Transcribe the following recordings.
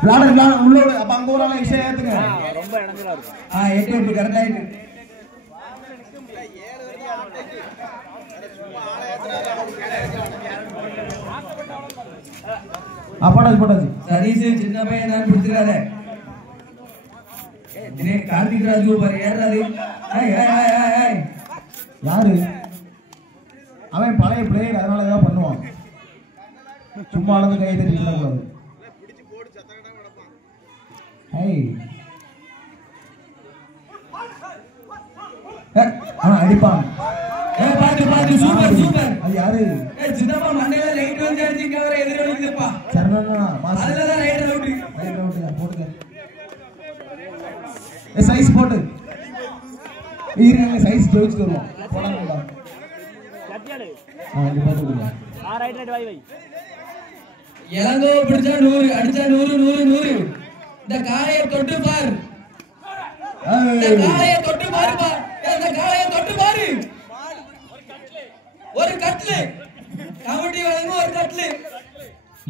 Bladder உள்ளோட அப்ப அங்க ஒரு ஆளை விஷயம் ஏத்துங்க. ரொம்ப இடைஞ்சலா இருக்கு. ஏத்து கரெக்ட் ஆயிட்டு. போட்டாச்சு. சதீஷ் சின்ன பையன் நான் பிடிச்சிடாத. தினே கார்த்திக் ராஜு பாரு ஏறாரு. யாரு அவன்? பழைய பிளேயர், அதனால ஏதாவது பண்ணுவான். சும்மா அளந்து கையை தட்டி பண்ணக்கூடாது. அடிப்பான். Super super. அது யாரு? சின்னப்பா மண்டையில லைட் வந்து அடிச்சு கவரை எதிரொலிக்குதுப்பா. சரணா அதுலதான் ரைட் அவுட். போட்டுக்க. சைஸ் போட்டு இருங்க, சைஸ் ஜோதிச்சு வருவோம். போடாங்கடா. கட்டியாடு. இங்க போட்டு விடுங்க. ரைட் ரைட் வை வை. இளங்கோ பிடிச்சா 100, அடிச்சா 100 100 100. இந்த காளையை தொட்டு பார். இந்த காளையை தொட்டு பாருப்பா. இந்த காளையை தொட்டு பாரு. ஒரு கட்லு. கமிட்டி வழங்கும் ஒரு கட்லு.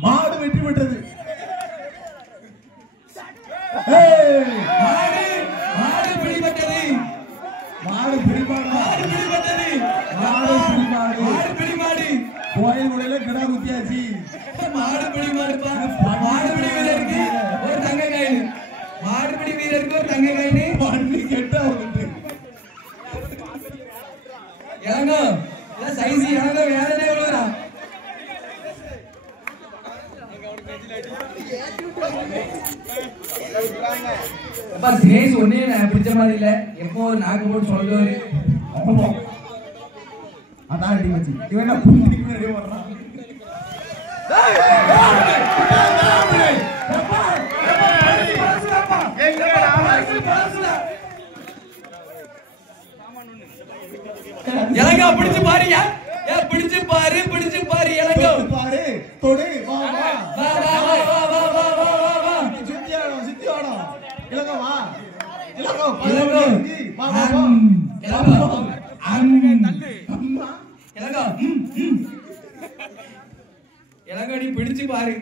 மாடு வெற்றி பெற்றது. மாடு பிடிபட்டது. மாடு பிடிமாடு. கோயில் முறையில கிடா குத்தியாச்சு. மாடு பிடி மாடுப்பா. மாடுபிடி வீரருக்கு ஒரு தங்க காயின். மாடுபிடி வீரருக்கு ஒரு தங்க காயின். பண்ணி கெட்டா வந்து இறங்கோ. சைஸ் இறங்கோ. வேறனே விழுறா. அப்பா தினேஷ் ஒன்னே பிடிச்ச மாதிரி இல்ல. எப்போ ஒரு நாக்கு போட்டு சொல்லுவாரு. அதான் அடி வச்சு இவன் என்ன புண்டிக்கு முன்னாடி வர்றான். இலங்கா பிடிச்சு பாருயா. பிடிச்சு பாரு இலங்கா. பாரு தொடு. வா வா வா வா வா வா வா வா வா. சுத்தி ஆடும். இலங்கா வா. இலங்கா இலங்கா வா வா வா. இலங்கா நீ பிடிச்சு பாரு.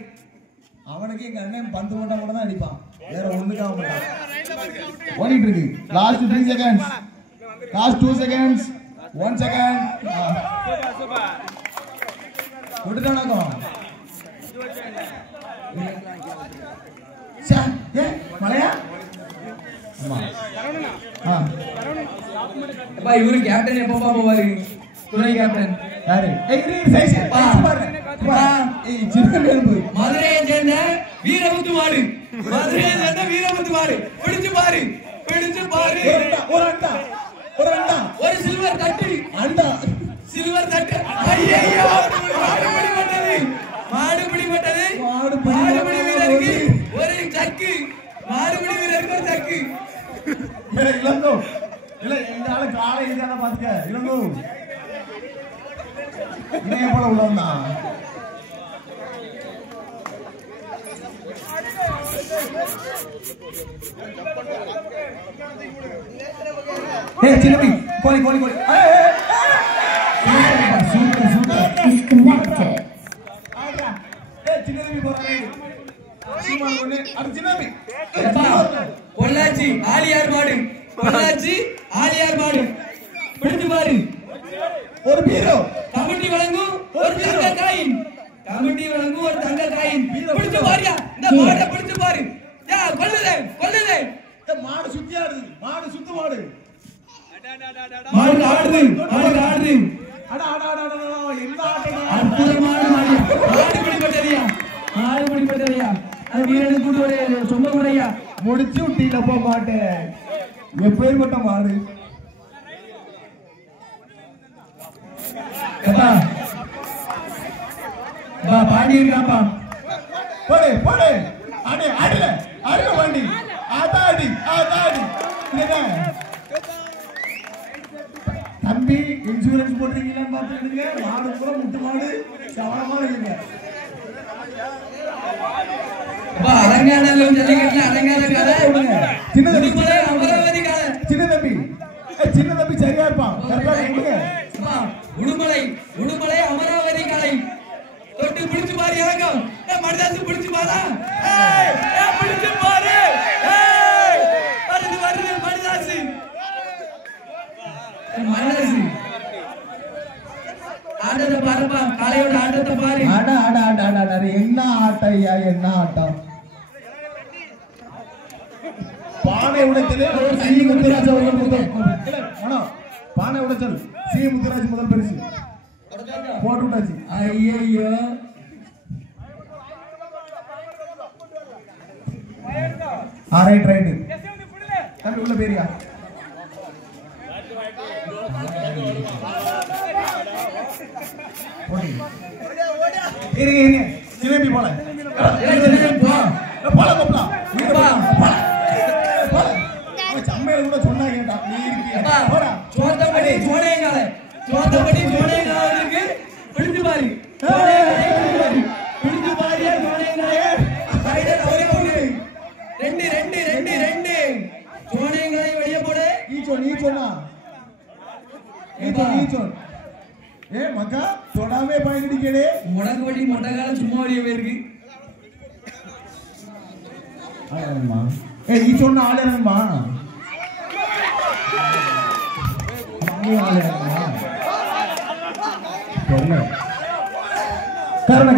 அவனுக்கு எங்க அண்ணன் பந்து மட்டும் தான் அடிப்பான். வேற ஒண்ணுக்கு ஆக மாட்டான். ஓடிட்டு இருக்கு. Last 3 seconds. Last 2 seconds. 1 second. விட்டுட்டானோ? ஏ மலையா? ஆமா. அப்பா இவரு கேப்டன் எப்பப்பா போவாரு? துணை கேப்டன் யாரு? சைஸ் பாரு. மதுரையை சேர்ந்த வீரமுத்து மாடு. மதுரையை சேர்ந்த வீரமுத்து மாடு. பிடிச்சு பாரு. ஒரு சில்வர் தட்டு. சில்வர் தட்டு. ஐயோ மாடுபிடி பட்டது. மாடுபிடி வீரருக்கு ஒரு சக்கு. மாடுபிடி வீரருக்கு ஒரு சக்கு. இளங்கோ இல்ல எங்க ஆளு காலை இதான பாத்துக்க. இளங்கோ இணைய போல உள்ளவன் தான். சின்னபி கோலி சின்னபி போறாரு. பொள்ளாச்சி ஆலியார் மாடு. பிடிச்சு பாரு. ஒரு பீரோ. கமிட்டி வழங்கும் ஒரு தங்க காயின். பிடிச்சு பாருயா. இந்த மாடை பிடிச்சு பாரு. கொல்லுதே. மாடு சுத்தி ஆடுது. மாடு சுத்து மாடு. மாடு ஆடுது. அட என்ன ஆட்டடா. அற்புதமான மாடு. மாடு பிடிபட்டதையா. அது வீரனுக்கு கூட ஒரு சொந்த முறையா. முடிச்சு விட்டீங்க போ மாட்டு. எப்பேற்பட்ட மாடு. பாடி இருக்காப்பா. போடு அடில வண்டி. ஆதாடி தம்பி இன்சூரன்ஸ் போட்டிருக்கீங்களான்னு பார்த்துக்கிடுங்க. மாடு பூரா முட்டு மாடு சவரமா இருக்குங்க. அலங்காநல்லூர் ஜல்லிக்கட்டுல அலங்கார காலை. சின்ன தம்பி சரியா இருப்பான். உடுமலை அமராவதி காலை. தொட்டு பிடிச்சு பாரு. இறங்கும். மனிதாசு பிடிச்சு பாரா. ஆட்டையா என்ன ஆட்டம் பானை உடைத்தலே சி முத்துராஜ் அவர்கள் முதல் பானை உடைச்சல் சி முத்துராஜ் முதல் பரிசு போட்டு விட்டாச்சு ஐயோ ரைட் ரைட் தம்பி உள்ள பேரியா இருங்க ஜிலேபி போல போல போல சம்மையில கூட சொன்னா கேட்டா நீ இருக்கியா போடா சோத்தப்படி சோனேங்கால இருக்கு பிடிச்சு பாரு பிடிச்சு பாரியா சோனேங்கால ரைடர் அவரே போடு ரெண்டு சோனேங்காலை வெளிய போடு நீ சொன்னா ஏ மக்கா தொடாமே பாயிண்ட் அடிக்கடே முடக்கு வடி மொட்டகால சும்மா வெளிய போயிருக்கு ஆயம்மா நீ சொன்ன ஆளே என்னம்மா நீ ஆளே என்னம்மா காரண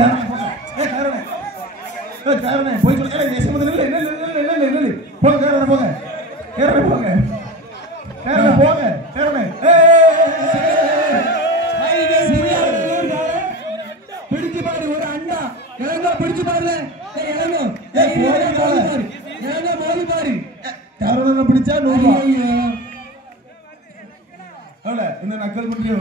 போய் சொல்ல தேசமதுல இல்ல போங்க பிடிச்சு பாரு ஒரு அண்ணா இறங்க பிடிச்சு பாருல இறங்க மோதி பாரு காரணம் பிடிச்சா நோவா அவள இந்த நக்கல் பண்றியோ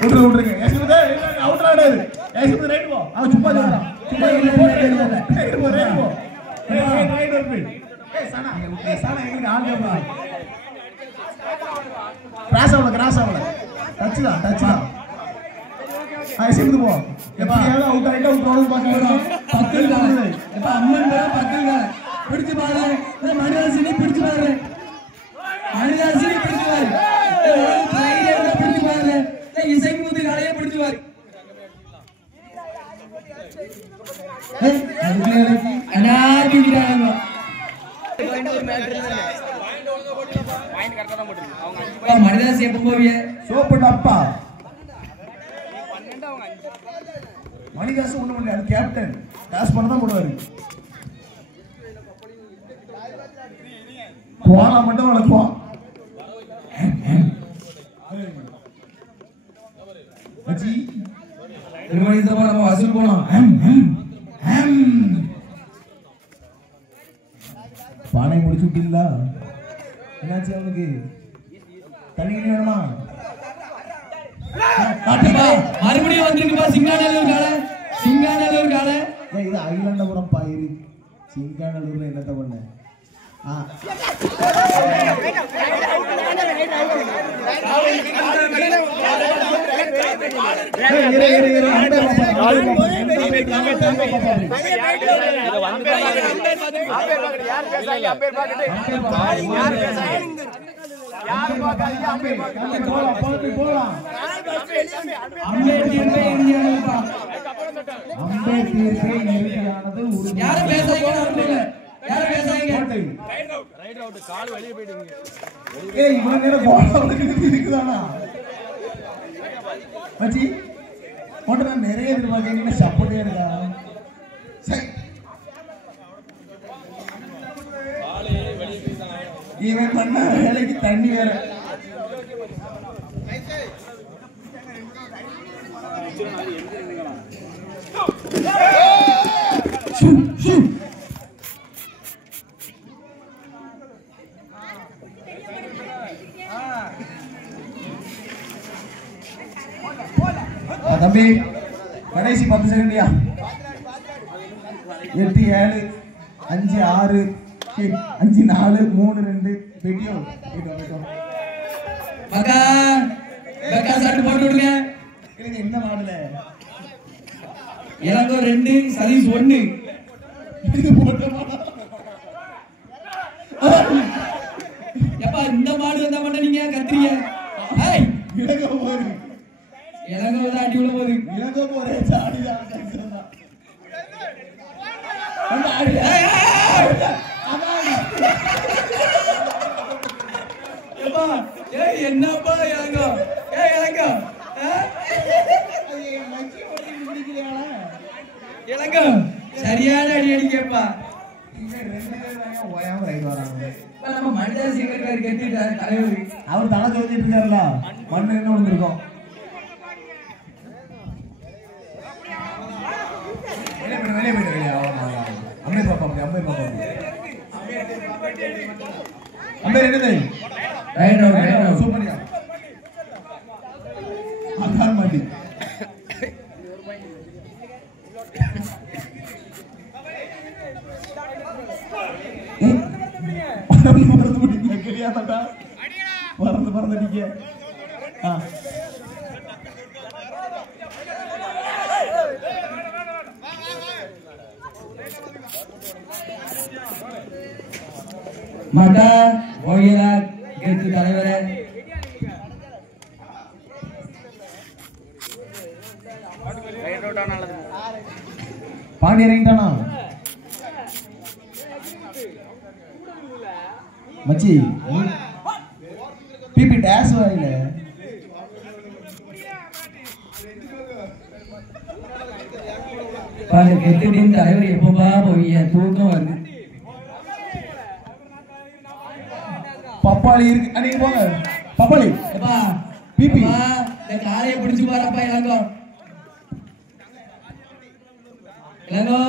விட்டுருங்க யசமதே அவுட் ஆடாது யசமதே ரைட் போ அவன் சும்மா சொல்றான் ரைட் போ ரைட் வரது ஏய் சனா எங்களுக்கு ஆள் தேவா கிராஸ் ஆவல டச் தான் யசமதே போ எப்படியாவது அவுட் ஆயிட்டா ப்ராப்ளம் பாக்கலாம் பக்கல் கால இப்ப அம்மன் மேல பக்கல் கால பிடிச்சு பாரு இந்த மணிவாசினி பிடிச்சு பாரு பிடிச்சு பாரு இசைக்கு முது காலையே பிடிச்சு பாரு மணிதாஸ் எப்ப போவிய சோப்பு டப்பா மணிதாஸ் ஒண்ணு பண்ணல அது கேப்டன் காசு பண்ண தான் போடுவாரு போனா மட்டும் வளர்ப்போம் அஜி நம்ம வசூல் போனோம் பானை முடிச்சு விட்டீங்களா என்னாச்சு அவனுக்கு தண்ணி வேணுமா மறுபடியும் வந்திருக்குப்பா சிங்காநல்லூர் கால இது அகிலாண்டபுரம் பாயிரு சிங்காநல்லூர்ல என்னத்த பண்ண நிறைய எதிர்பார்க்க சப்போர்ட்டே இருக்கா இவன் பண்ண வேலைக்கு தண்ணி வேற தம்பி கடைசி 10 செகண்டியா 8 7 5 6 5 4 3 2 வீடியோ மக்கா சட்டு போட்டு விடுங்க என்ன மாடல இளங்கோ 2 சதீஷ் 1 இது போட்டமா எப்பா இந்த மாடு வந்தா மட்டும் நீங்க கத்துறீங்க ஏய் இளங்கோ போரு இளங்கோ தான் அடி உள்ள போகுது இளங்கோ போறே சாடி தான் கத்துறா அந்த ஆடி எப்பா ஏய் என்னப்பா இளங்கோ தங்கம் சரியான அடி அடிக்கப்பா. ஓயாம ரைட் வராங்க. இப்ப நம்ம மனிதர் சிங்கர் கட்டிட்டாரு தலைவர். அவர் தலை தோஞ்சிட்டு இருக்காருல்ல, மண்ணு என்ன விழுந்திருக்கும். வெளியே போயிட்டு அம்மே பாப்பா அம்மே என்னது சூப்பரியா அதான் மாட்டி பறந்துட்டீங்க. மாட்டா ஓய்யலா கேட்டு தலைவரே பாண்டி இறங்கிட்டானா மச்சி பிபி டேஸ் வாயில பாரு கெட்டுடின் தலைவர் எப்பப்பா போய் தூக்கம் வருது. பப்பாளி இருக்கு அன்னைக்கு போங்க பப்பாளி எப்பா பிபி இந்த காலையை பிடிச்சு பாருப்பா இளங்கோ இளங்கோ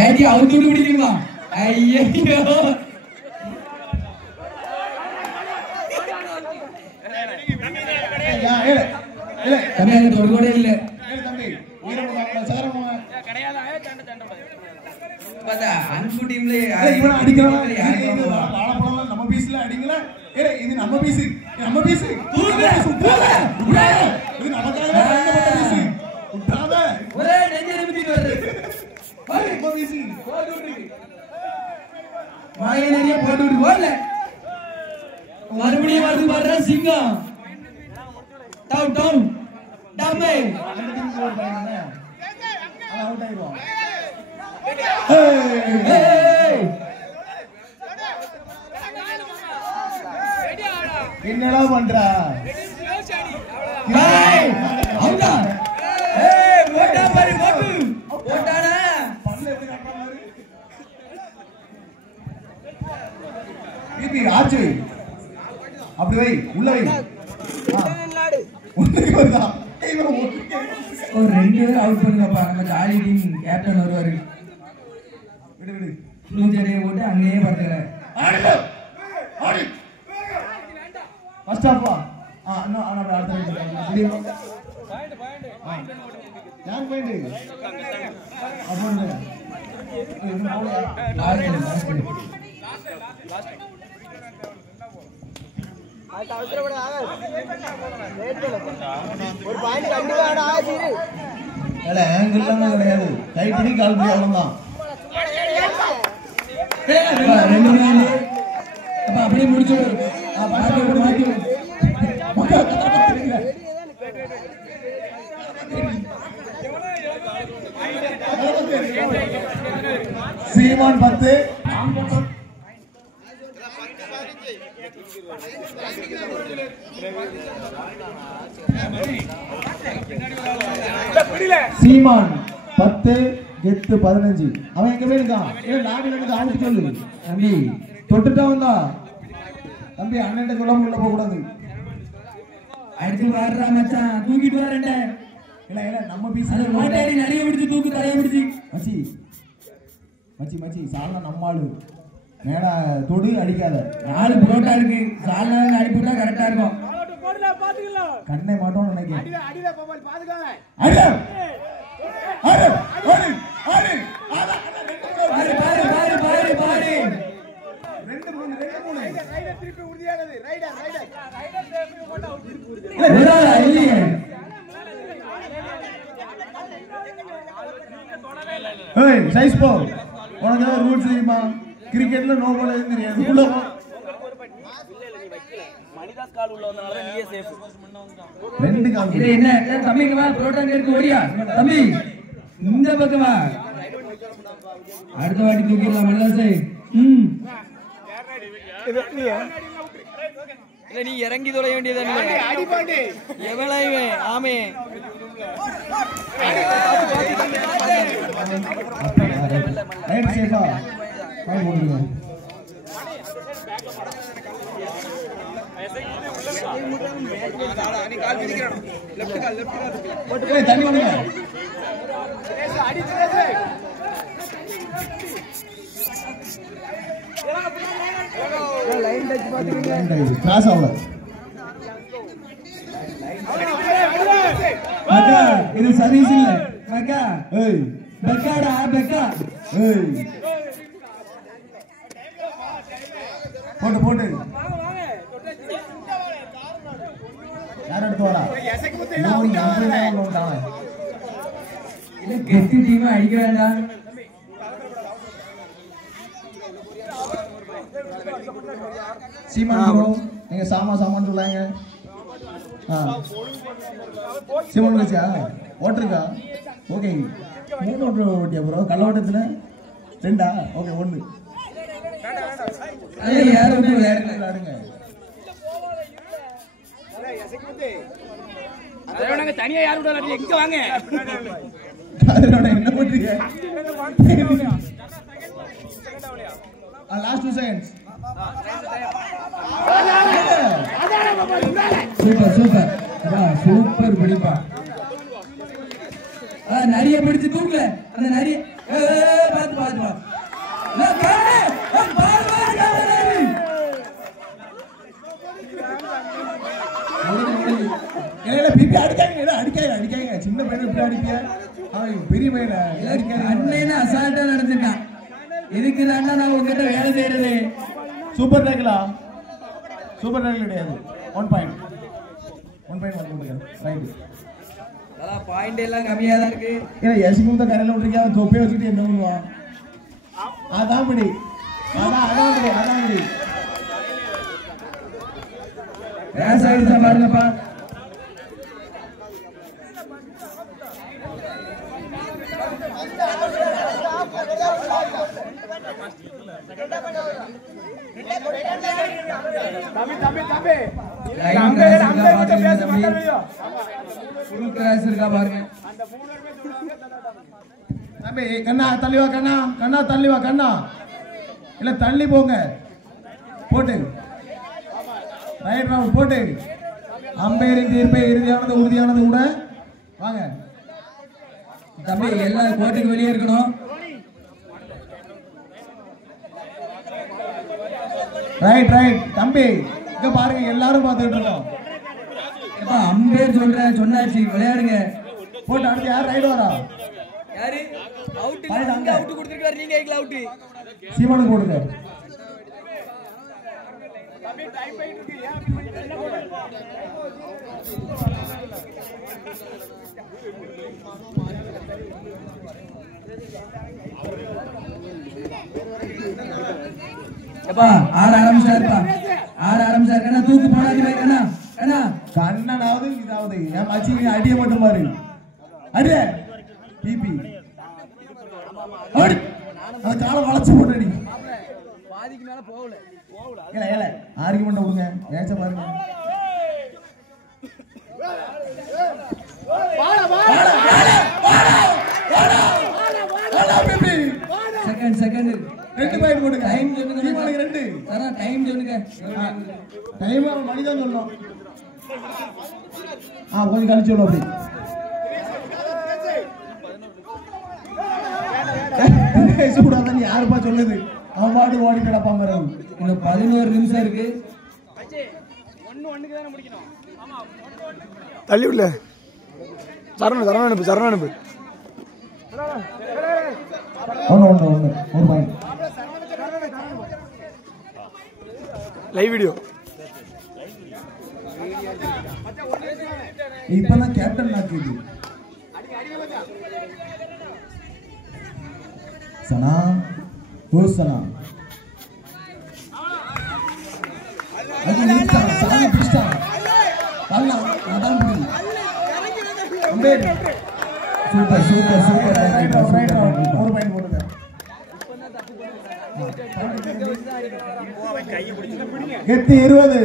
ஏடி அவுத்து விட்டு பிடிக்குமா ஐயோ தம்பி தொடு கூட இல்ல அன்பு டீம்ல நம்ம பீஸ்ல அடிங்கள இது நம்ம பீஸ் நம்ம பீஸ் ஒரே நெஞ்செலும்பி வருது மாயனரிய போட்டு விட்டு போடல மறுபடியும் வந்து பாடுற சிங்கம் டவுன் டவுன் டம்மே அவுட் ஆயிடுவான். என்னடா பண்றா அவுட்டா ஓட்டா பாரு ஓட்டு ஓட்டாடா பல்ல எப்படி கட்டற மாதிரி பிபி ஆச்சு அப்படி வை உள்ள வை ஒண்ணுக்கு வருதா ஒரு ரெண்டு பேர் அவுட் பண்ணுங்கப்பா நம்ம ஜாலி டீம் கேப்டன் வருவாரு விடு விடு லூஜரே போட்டு அங்கேயே படுத்துறேன் ஃபர்ஸ்ட் ஆஃப் அண்ணா அண்ணா அடுத்த முடியுமா யார் பாயிண்ட் அப்போங்க இது போலையா லாஸ்ட் அது அவசரப்படாத ஒரு பாயிண்ட் கண்டிப்பா ஆச்சு இல்ல ஆங்கிள்லாம் கிடையாது கைப்பிடி கால்பிடி அவ்வளவுதான் ரெண்டு மேல அப்ப அப்படியே முடிச்சு மாத்தி சீமான் 10 சீமான் 10 கெத்து 15 அவன் எங்க போய் இருக்கான் ஏன் நாடி வந்து ஆவுட் சொல்லு தம்பி தொட்டுட்டா வந்தா தம்பி அண்ணன்ட்ட சொல்லாம உள்ள போக கூடாது அடுத்து வர்றா மச்சான் தூக்கிட்டு வரேன்டா இல்ல இல்ல நம்ம பீஸ் அது மாட்டாடி நிறைய பிடிச்சு தூக்கு தலைய பிடிச்சு மச்சி மச்சி மச்சி சால்னா நம்மாளு மேடா தொடு அடிக்காத 4 புரோட்டா இருக்கு சால்னா அடிப்புட்டா கரெக்டா இருக்கும் கண்ணை மாட்டோம்னு நினைக்கிறேன் அடியில பாப்பால் பாதுகாங்க அட அட அட பாரு பாரு பாரு பாரு பாரு ரெண்டு மூணு ரைடர் திருப்பி உறுதியானது ரைடர் சேஃப் போட்டா இல்ல இல்லையே ஏய் சைஸ் போ உனக்கு ஏதாவது ரூல்ஸ் தெரியுமா கிரிக்கெட்ல நோ பால் எதுவும் தெரியாது உள்ள போ மணிதாஸ் கால் உள்ள வந்தனால நீயே சேஃப் ரெண்டு கால் இது என்ன தம்பிங்க வா புரோட்டா இருக்கு ஓடியா தம்பி இந்த பக்கம் வா அடுத்த வாட்டி தூக்கிடலாம் மல்லாசே இல்ல நீ இறங்கி தொலைய வேண்டியதானே அடிபாண்டி எவ்வளவு ஆமே ரைட் சேஃபா கால் போடுங்க நீ கால் பிடிக்கறணும் லெஃப்ட் கால் போட்டு தண்ணி வாங்க அடி திரேஸ் லைன் டச் பாத்துக்கங்க கிராஸ் ஆவல மக்கா இது சர்வீஸ் இல்ல மக்கா ஏய் பெக்காடா பெக்கா ஏய் போடு போடு யார் எடுத்து வரா எசக்கு முத்தையில அவுட் ஆவல இல்ல கெட்டி டீம் அடிக்க வேண்டாம் சீமான் ப்ரோ நீங்க சாமான் சொல்லாங்க சீமான் வச்சா ஓட்டருக்கா ஓகே 3 ஓட்டு ஓட்டியா ப்ரோ கல்லோட்டத்துல 2 ஓகே 1 அது யாரும் விளையாடுங்க எசக்கு முத்தை அதோட நாங்க தனியா யார் விட எங்க வாங்க அதோட என்ன பண்றீங்க last 2 seconds super super super பிடிப்பா நிறைய பிடிச்சு தூக்கல அந்த நிறைய பாத்து பாத்து பா பிபி அடிக்காங்க சின்ன பையன் இப்படி அடிக்க அவன் பெரிய பையன் அண்ணன் அசால்ட்டா நடந்துட்டான் இதுக்கு தாண்டா நான் உங்ககிட்ட வேலை செய்யறது சூப்பர் டேக்கிளா சூப்பர் டேக்கிள் கிடையாது 1 பாயிண்ட் 1 பாயிண்ட் ரைட் அதான் பாயிண்ட் எல்லாம் கம்மியா தான் இருக்கு ஏன்னா எசிக்கும் தான் கரையில விட்டுருக்கா அவன் தொப்பையை வச்சுட்டு என்ன பண்ணுவான் அதான் படி அதான் படி ரேஸ் ஆயிடுச்சா பாருங்கப்பா ஃபுல் கிராஸ் இருக்கா பாருங்க தம்பி கண்ணா தள்ளி வா கண்ணா தள்ளி வா கண்ணா இல்ல தள்ளி போங்க போட்டு ரைட் ரவுண்ட் போட்டு அம்பையரின் தீர்ப்பை உறுதியானது கூட வாங்க தம்பி எல்லாம் கோர்ட்டுக்கு வெளியே இருக்கணும் ரைட் தம்பி இங்க பாருங்க எல்லாரும் பார்த்துட்டு இருக்கோம் அம்பேர் சொன்னாச்சு விளையாடுங்க போட்டு அடுத்து யார் ரைட் வரா யாரு அவுட் அங்க அவுட் கொடுத்திருக்காரு நீங்க ஐக்ல அவுட் சீமானுக்கு போடுங்க எப்பா ஆட ஆரம்பிச்சாரு கண்ணா தூக்கு போடாதீ வை கண்ணா கண்ணனாவது இதாவது என் மச்சி அடிய மட்டும் பாரு அடிய பிபி அந்த காலை வளைச்சு போட்டு அடி பாதிக்கு மேல போகல ஏல ஆர்கியூமெண்ட் விடுங்க ஏச்ச பாருங்க செகண்ட் 2 பாயிண்ட் போடுங்க டைம் சொல்லுங்க சீமானுக்கு 2 சாரா டைம் சொல்லுங்க டைம் மணி தான் சொல்லணும் கொஞ்சம் கழிச்சு சொல்லுவோம் அப்படி சூடாதான் யாருப்பா சொல்லுது அவன் பாட்டு ஓடி கிடப்பாங்க இன்னும் 11 நிமிஷம் இருக்கு ஒண்ணுக்கு தானே முடிக்கணும் தள்ளி விடல சரண அனுப்பு ஒன்று ஒரு பாயிண்ட் லைவ் வீடியோ இப்பதான் கேப்டன் நாக்குது சனா சனா கெத்து 20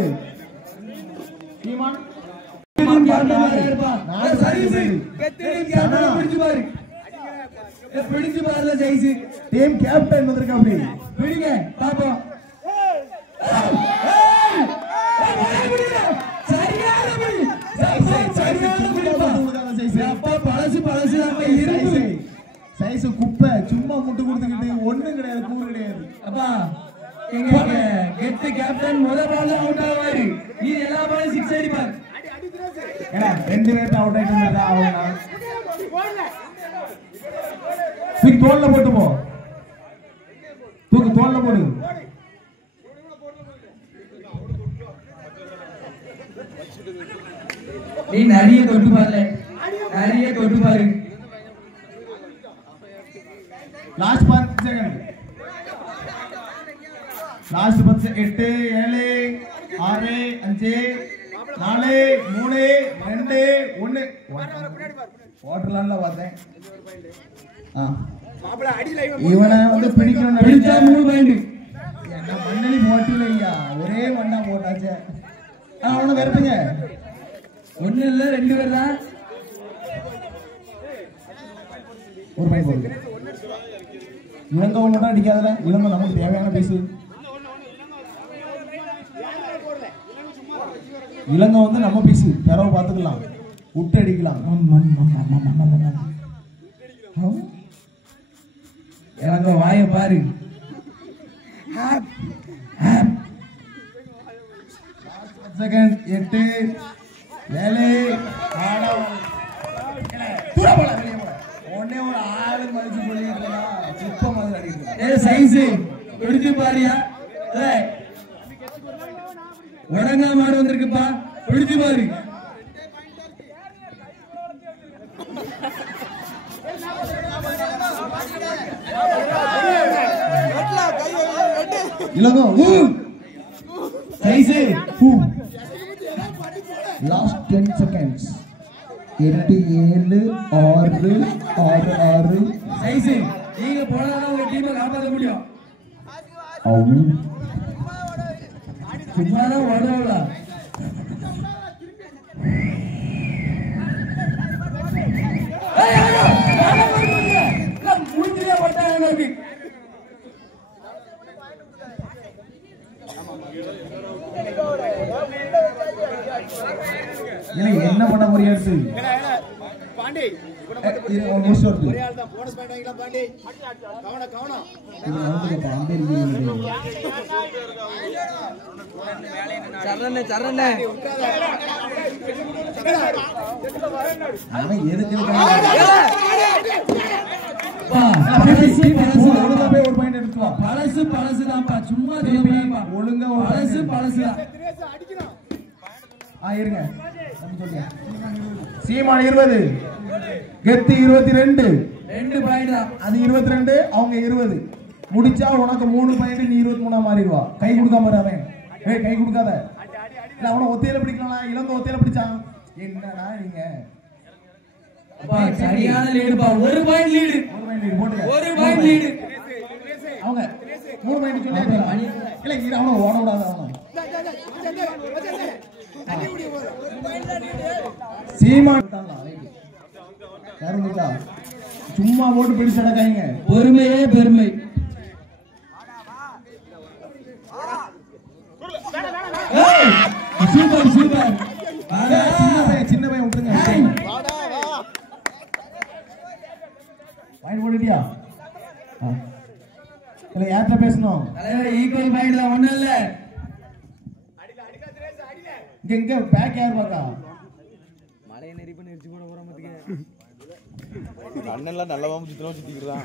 பிடிச்சு பாரு பிடிச்சு பாருல ஜெயிச்சு டீம் கேப்டன் வந்திருக்கா அப்படி பிடிங்க பாப்போம் சைஸ் குப்பை சும்மா முட்டு கொடுத்துக்கிட்டு ஒண்ணும் கிடையாது கூறு கிடையாது அப்பா எங்க கெத்து கேப்டன் முதல் பால் அவுட் ஆவாரு நீ எல்லா பாலும் 6 அடிப்பார் ரெண்டு பேரும் அவுட் ஆயிட்டு இருந்தா அவங்க தூக்கி தோல்ல போட்டு போ தூக்கு தோல்ல போடு நீ நிறைய தொட்டு பாரு நிறைய தொட்டு பாரு லாஸ்ட் 10 செகண்ட் லாஸ்ட் 10 8 7 6 5 4 3 2 1 வாட்டர்லான்ல பார்த்தேன் இவனை வந்து பிடிக்கணும் பிடிச்சா 3 பாயிண்ட் என்ன மண்ணலி போட்டிலையா ஒரே மண்ணா போட்டாச்சே அவனை விரட்டுங்க ஒண்ணு இல்ல 2 பேர் தான் ஒரு பாயிண்ட் போடு இளங்க ஒண்ணு தான் அடிக்காதல இளங்க நமக்கு தேவையான பீஸ் இளங்க வந்து நம்ம பீஸ் பெறவை பார்த்துக்கலாம் விட்டு அடிக்கலாம் இளங்க வாய பாரு செகண்ட் 8 7 ஒன்னே ஒரு ஆளு மதிச்சு சொல்லிட்டு சுத்த மாதிரி அடிக்கிறது சைஸ் பிடிச்சு பாரியா உடங்கா மாடு வந்திருக்குப்பா பிடிச்சு பாரு Ilango size last 10 seconds 8 7 6 6 6 size நீங்க போனாதான் உங்க டீமை காப்பாற்ற முடியும் சும்மாதான் ஓடல முடிஞ்சே ஓட்டாங்க என்ன பண்ண முடியாது பாண்டி போனஸ் பாயிண்ட் வாங்கிக்கலாம் பாண்டி கவனம் சரணே அவன் எதுக்கு ஒரு பாயிண்ட் எடுத்துவான் பழசுதான்ப்பா சும்மா சொல்லுங்கப்பா ஒழுங்கா பழசுதான் இருங்க சீமான் 20 கெத்து 22 2 பாயிண்ட் தான் அது 22 அவங்க 20 முடிச்சா உனக்கு 3 பாயிண்ட் நீ 23 மாறிடுவா கை கொடுக்காம அவன் கை கொடுக்காத இல்ல அவன ஒத்தையில பிடிக்கலாம் இளங்க ஒத்தையில பிடிச்சான் என்னடா நீங்க சரியான லீடுப்பா 1 பாயிண்ட் லீடு போட்டுங்க 1 பாயிண்ட் லீடு அவங்க 3 பாயிண்ட் சொன்னா இல்ல இது அவன ஓட விடாத அவன சீமான் சும்மா போட்டு பிடிச்சு அடக்காங்க பொறுமையே பெருமை சூப்பர் சூப்பர் சின்ன பையன் விட்டுருங்க பாயிண்ட் போட்டுட்டியா இல்ல யார்கிட்ட பேசணும் ஈக்குவல் பாயிண்ட் தான் ஒண்ணும் இல்ல இங்க பேக் யார் பாக்கா மலையை நெறி பண்ணி எரிச்சு போட போறோம் பாத்துக்க அண்ணன்லாம் நல்ல வாம சுத்தமா சுத்திக்கிறான்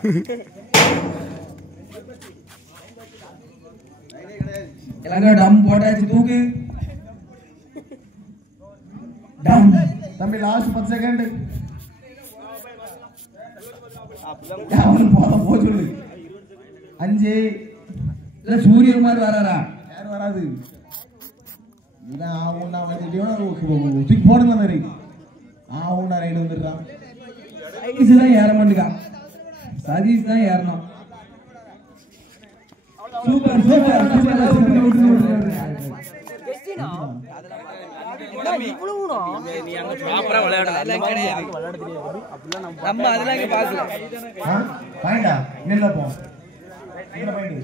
எல்லாரும் டம் போட்டாச்சு தூக்கு டம் தம்பி லாஸ்ட் 10 செகண்ட் அவன் போ சொல்லு 5 இல்ல சூரியகுமார் வராரா யார் வராது இவன் ஆவுன்னா வந்துட்டியோனா தூக்கி போடுங்க மாதிரி ஆவுன்னா ரைடு வந்துடுறான் சதீஷ் தான் ஏற மாட்டேங்கான் சதீஷ் தான் ஏறணும் சூப்பர் சூப்பர் சூப்பர் நம்ம அதெல்லாம் இங்க பாக்கல. பாயிண்டா நில்ல போ. என்ன point?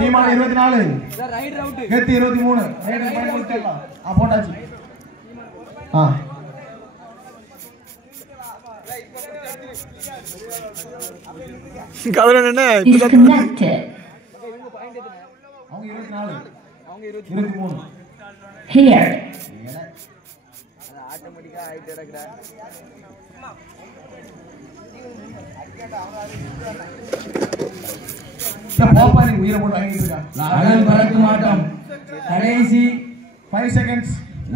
Seema 24. Sir right out. கெத்து 23. ரைட் பாயிண்ட் கொடுத்தலாம். போட்டாச்சு. கவலை என்ன அவங்க 24. அவங்க 23. Here. ஆட்டோமேட்டிக்கா ஆயிட்டு இருக்கடா. பாப்பா நீ உயிரை போட்டு வாங்கிட்டு இருக்கா. அனல் பறக்கும் ஆட்டம் கடைசி 5 seconds.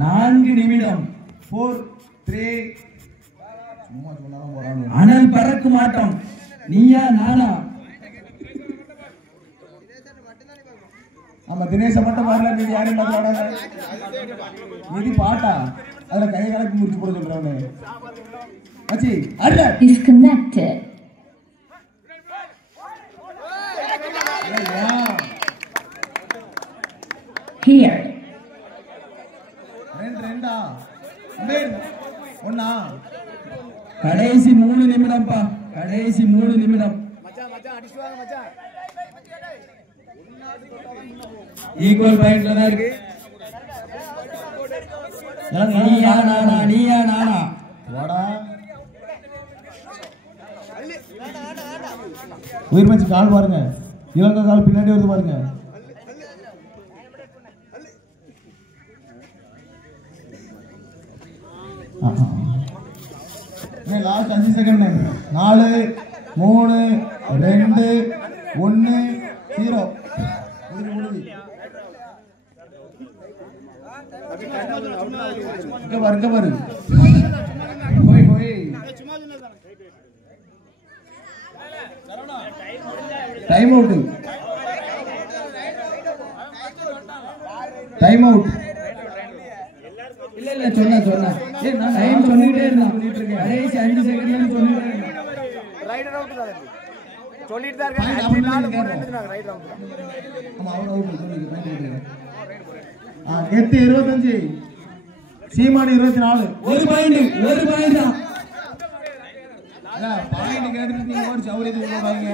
4 நிமிடம். 4 3 சும்மா சொன்னாலும் போறானே. அனல் பறக்கும் ஆட்டம் நீயா நானா? ஆமா தினேஷ் மட்டும் வரல, நீ யாரும் விளையாடாத. இது பாட்டா அதுல கை கலக்கு முடிச்சு போட சொல்றானே. அச்சி அட Disconnected. Here. ரெண்டா அமீர் ஒண்ணா. கடைசி 3 நிமிடம்ப்பா. கடைசி 3 நிமிடம். ஈக்குவல் பாயிண்ட்ல தான் இருக்கு. நீயா நானா? நீயா நானா? வாடா உயிர் மச்சி கால் பாருங்க. இலங்கை கால் பின்னாடி வருது பாருங்க. Last 5 second. 4 3 2 1 0. இங்க பாரு போய் டைம் அவுட். இல்ல சொன்னா டைம் சொல்லிட்டே இருந்தான். கடைசி 5 செகண்ட்ல சொல்லிட்டே இருந்தான். ரைடர் அவுட் தான் சொல்லிட்டு தான் இருக்காங்க. 5 4 3 எடுத்துறாங்க ரைடர் அவுட். ஆமா அவர் அவுட் சொல்லுங்க பாயிண்ட். கெத்து 25. சீமான் 24. ஒரு பாயிண்ட் தான். அட பாயிண்ட் கேட்டிட்டு நீங்க ஓடி சௌரி போடுவாங்க.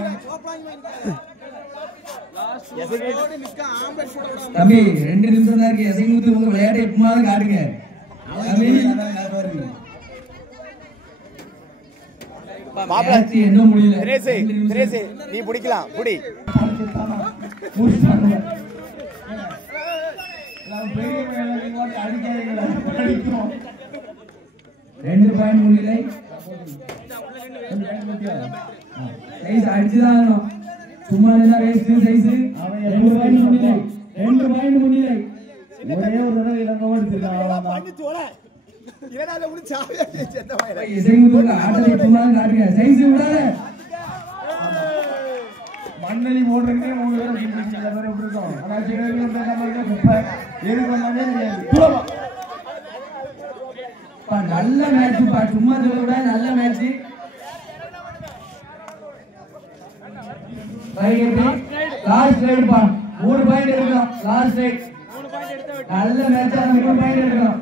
தம்பி 2 நிமிஷம் தான் இருக்கு. எசைமுத்து உங்க விளையாட்டை எப்பமாவது காட்டுங்க. மாப்பிள்ளை என்ன முடியல. திரேசே நீ பிடிக்கலாம் புடி. பெரிய வேலைக்கு ஓடி அடிக்காதீங்களா. அடிக்கும். 2 பாயிண்ட் முன்னிலை. சைஸ் அடிச்சுதான் சும்மா என்ன வேஸ்ட் சைஸ். 2 பாயிண்ட் முன்னிலை. 2 பாயிண்ட் முன்னிலை. ஒரே ஒரு தடவை இலங்கை ஓடிச்சிருக்கான். பண்ணி தோல இவனால உள்ள சாவியா செத்த வாயில. இசைமுத்து ஆட்டத்தை எப்பமாவது காட்டுங்க. சைஸ் விடாத. மண்ணலி ஓடுறீங்க 3 பேரும் கிண்டிங்க. வேற எப்படி இருக்கும்? ஆனா சிவகங்கை வந்த நம்மளுக்கு குப்பை எது பண்ணாலே தெரியாது. நல்ல மேட்ச் பா. சும்மா சொல்ல விட நல்ல மேட்ச். லாஸ்ட் ரைட் பா. 3 பாயிண்ட் எடுக்கலாம். லாஸ்ட் ரைட் நல்ல மேட்ச். 3 பாயிண்ட் எடுக்கலாம்.